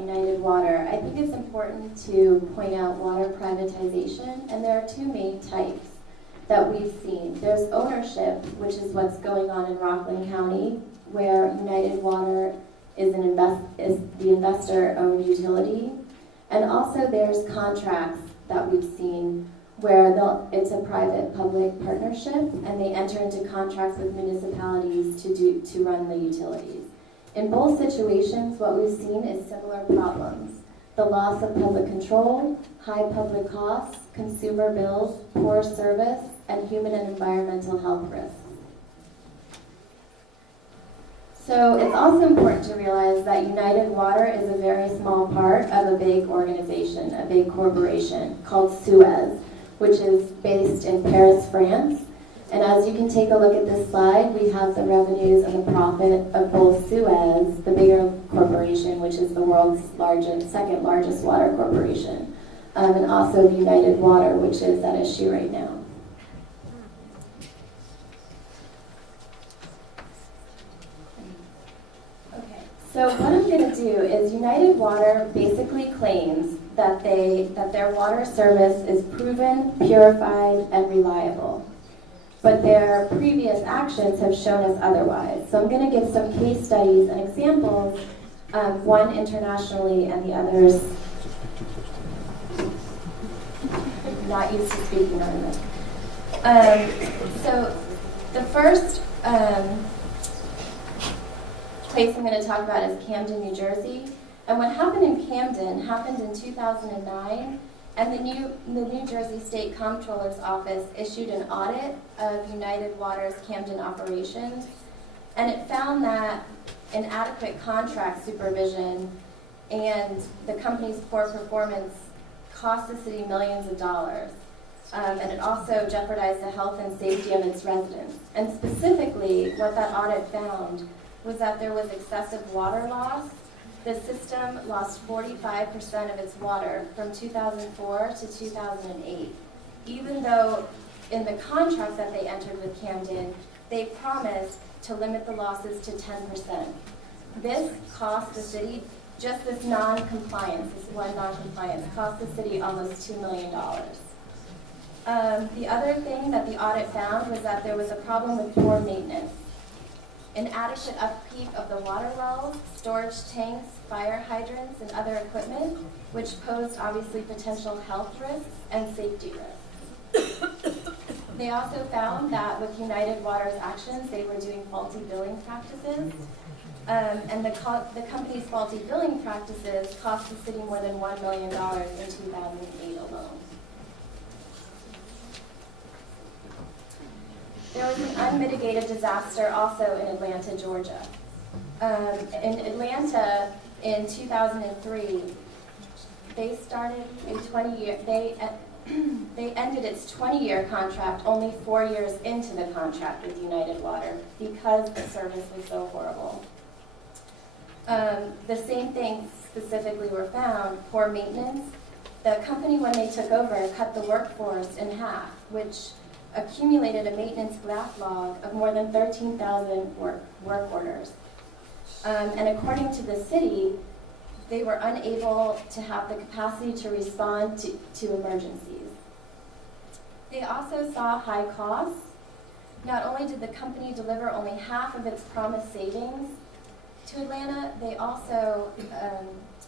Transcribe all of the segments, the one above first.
United Water, I think it's important to point out water privatization, and there are two main types that we've seen. There's ownership, which is what's going on in Rockland County, where United Water is the investor-owned utility. And also there's contracts that we've seen where it's a private-public partnership, and they enter into contracts with municipalities to run the utilities. In both situations, what we've seen is similar problems: the loss of public control, high public costs, consumer bills, poor service, and human and environmental health risks. So it's also important to realize that United Water is a very small part of a big organization, a big corporation called Suez, which is based in Paris, France. And as you can take a look at this slide, we have the revenues and the profit of both Suez, the bigger corporation, which is the world's second largest water corporation, and also the United Water, which is at issue right now. So what I'm going to do is United Water basically claims that their water service is proven, purified, and reliable. But their previous actions have shown us otherwise. So I'm going to give some case studies and examples, one internationally and the others not used to speaking on this. So the first place I'm going to talk about is Camden, New Jersey. And what happened in Camden happened in 2009, and the New Jersey State Comptroller's Office issued an audit of United Water's Camden operations, and it found that inadequate contract supervision and the company's poor performance cost the city millions of dollars. And it also jeopardized the health and safety of its residents. And specifically, what that audit found was that there was excessive water loss. The system lost 45% of its water from 2004 to 2008, even though in the contract that they entered with Camden, they promised to limit the losses to 10%. This cost the city, just this non-compliance, this one non-compliance, cost the city almost $2 million. The other thing that the audit found was that there was a problem with poor maintenance. Inadequate upkeep of the water wells, storage tanks, fire hydrants, and other equipment, which posed obviously potential health risks and safety risks. They also found that with United Water's actions, they were doing faulty billing practices, and the company's faulty billing practices cost the city more than $1 million in 2008 alone. There was an unmitigated disaster also in Atlanta, Georgia. In Atlanta, in 2003, they started a 20-year. They ended its 20-year contract only 4 years into the contract with United Water because the service was so horrible. The same things specifically were found: poor maintenance. The company, when they took over, cut the workforce in half, which accumulated a maintenance backlog of more than 13,000 work orders. And according to the city, they were unable to have the capacity to respond to emergencies. They also saw high costs. Not only did the company deliver only half of its promised savings to Atlanta, they also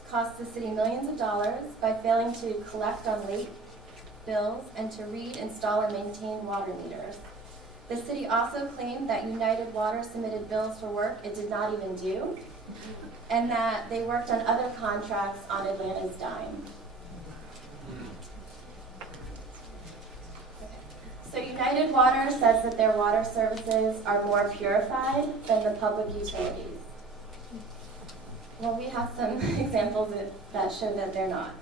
cost the city millions of dollars by failing to collect on late bills and to read, install, and maintain water meters. The city also claimed that United Water submitted bills for work it did not even do, and that they worked on other contracts on Atlanta's dime. So United Water says that their water services are more purified than the public utilities. Well, we have some examples that show that they're not.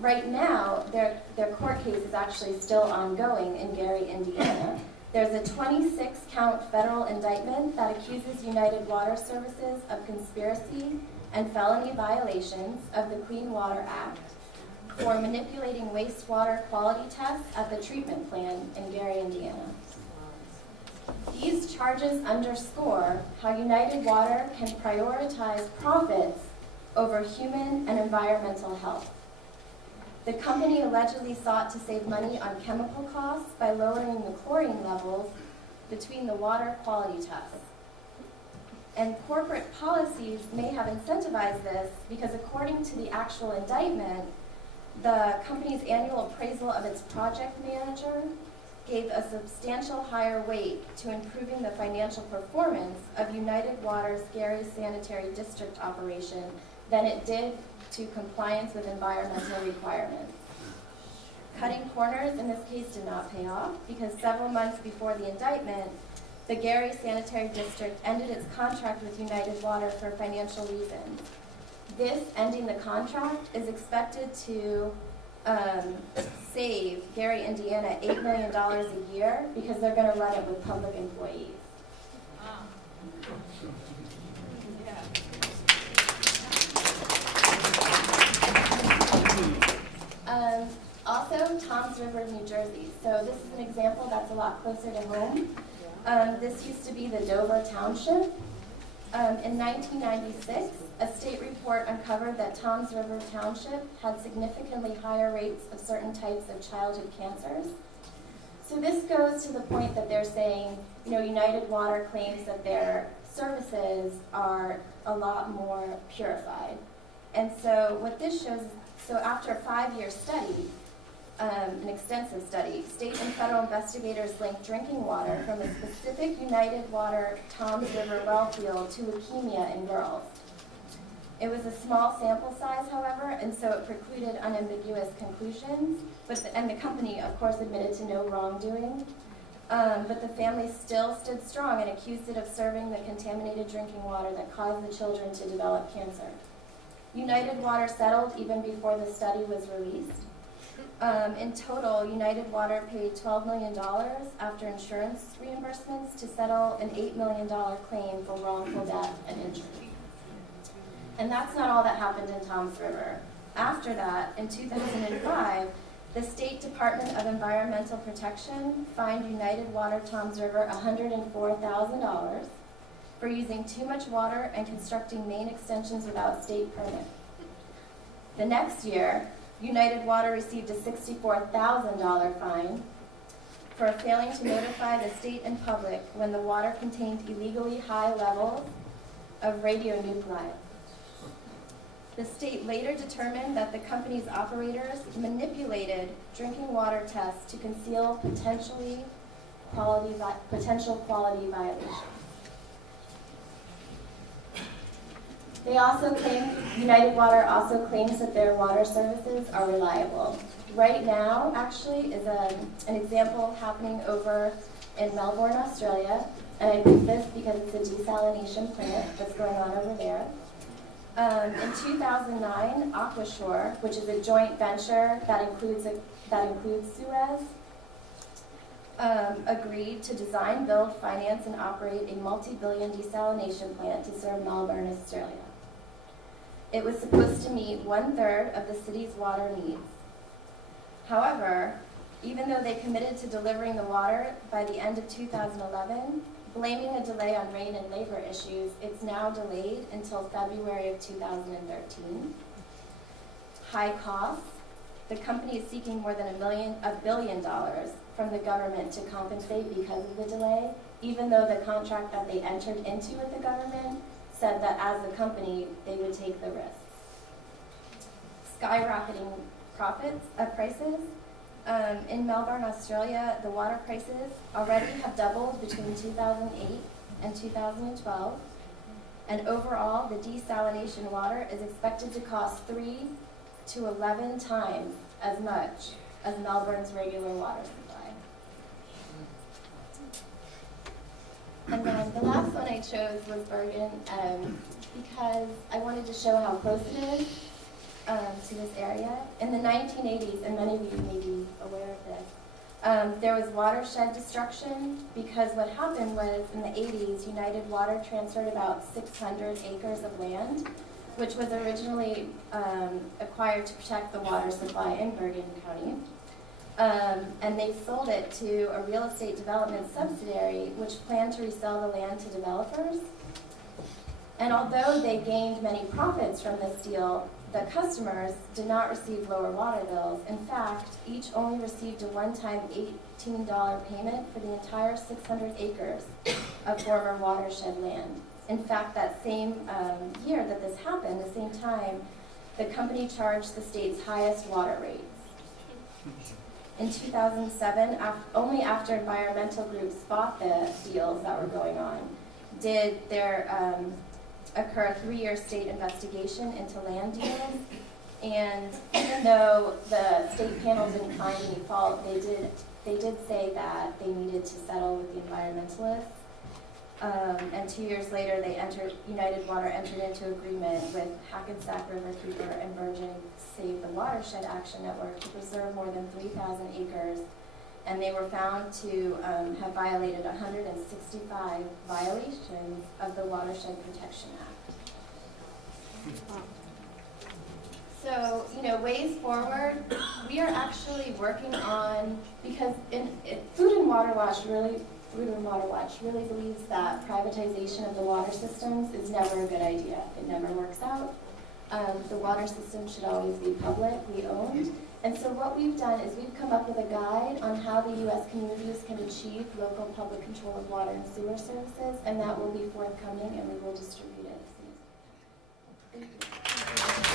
Right now, their court case is actually still ongoing in Gary, Indiana. There's a 26-count federal indictment that accuses United Water Services of conspiracy and felony violations of the Clean Water Act for manipulating wastewater quality tests at the treatment plant in Gary, Indiana. These charges underscore how United Water can prioritize profits over human and environmental health. The company allegedly sought to save money on chemical costs by lowering the chlorine levels between the water quality tests. And corporate policies may have incentivized this because according to the actual indictment, the company's annual appraisal of its project manager gave a substantial higher weight to improving the financial performance of United Water's Gary Sanitary District operation than it did to compliance with environmental requirements. Cutting corners in this case did not pay off because several months before the indictment, the Gary Sanitary District ended its contract with United Water for financial reasons. This ending the contract is expected to save Gary, Indiana, $8 million a year because they're going to run it with public employees. Also, Toms River, New Jersey. So this is an example that's a lot closer to home. This used to be the Dover Township. In 1996, a state report uncovered that Toms River Township had significantly higher rates of certain types of childhood cancers. So this goes to the point that they're saying, United Water claims that their services are a lot more purified. And so what this shows, so after a 5-year study, an extensive study, state and federal investigators linked drinking water from a specific United Water Toms River well field to leukemia in girls. It was a small sample size, however, and so it precluded unambiguous conclusions, and the company, of course, admitted to no wrongdoing. But the family still stood strong and accused it of serving the contaminated drinking water that caused the children to develop cancer. United Water settled even before the study was released. In total, United Water paid $12 million after insurance reimbursements to settle an $8 million claim for wrongful death and injury. And that's not all that happened in Toms River. After that, in 2005, the State Department of Environmental Protection fined United Water Toms River $104,000 for using too much water and constructing main extensions without state permit. The next year, United Water received a $64,000 fine for failing to notify the state and public when the water contained illegally high levels of radionuclide. The state later determined that the company's operators manipulated drinking water tests to conceal potential quality violations. They also claim, United Water also claims that their water services are reliable. Right now, actually, is an example happening over in Melbourne, Australia, and I picked this because it's a desalination plant that's going on over there. In 2009, Aquashore, which is a joint venture that includes Suez, agreed to design, build, finance, and operate a multi-billion desalination plant to serve Melbourne, Australia. It was supposed to meet 1/3 of the city's water needs. However, even though they committed to delivering the water by the end of 2011, blaming a delay on rain and labor issues, it's now delayed until February of 2013. High costs. The company is seeking more than $1 billion from the government to compensate because of the delay, even though the contract that they entered into with the government said that as a company, they would take the risks. Skyrocketing prices. In Melbourne, Australia, the water prices already have doubled between 2008 and 2012. And overall, the desalination water is expected to cost 3 to 11 times as much as Melbourne's regular water supply. And then the last one I chose was Bergen because I wanted to show how close it is to this area. In the 1980s, and many of you may be aware of this, there was watershed destruction because what happened was in the 80s, United Water transferred about 600 acres of land, which was originally acquired to protect the water supply in Bergen County. And they sold it to a real estate development subsidiary, which planned to resell the land to developers. And although they gained many profits from this deal, the customers did not receive lower water bills. In fact, each only received a one-time $18 payment for the entire 600 acres of former watershed land. In fact, that same year that this happened, the same time, the company charged the state's highest water rates. In 2007, only after environmental groups fought the deals that were going on, did there occur a 3-year state investigation into land deals. And even though the state panel didn't find any fault, they did say that they needed to settle with the environmentalists. And 2 years later, United Water entered into agreement with Hackensack Riverkeeper and Bergen Save the Watershed Action Network to preserve more than 3,000 acres. And they were found to have violated 165 violations of the Watershed Protection Act. So, ways forward, we are actually working on, because Food and Water Watch really believes that privatization of the water systems is never a good idea. It never works out. The water system should always be publicly owned. And so what we've done is we've come up with a guide on how the U.S. communities can achieve local public control of water and sewer services, and that will be forthcoming, and we will distribute it. Thank you.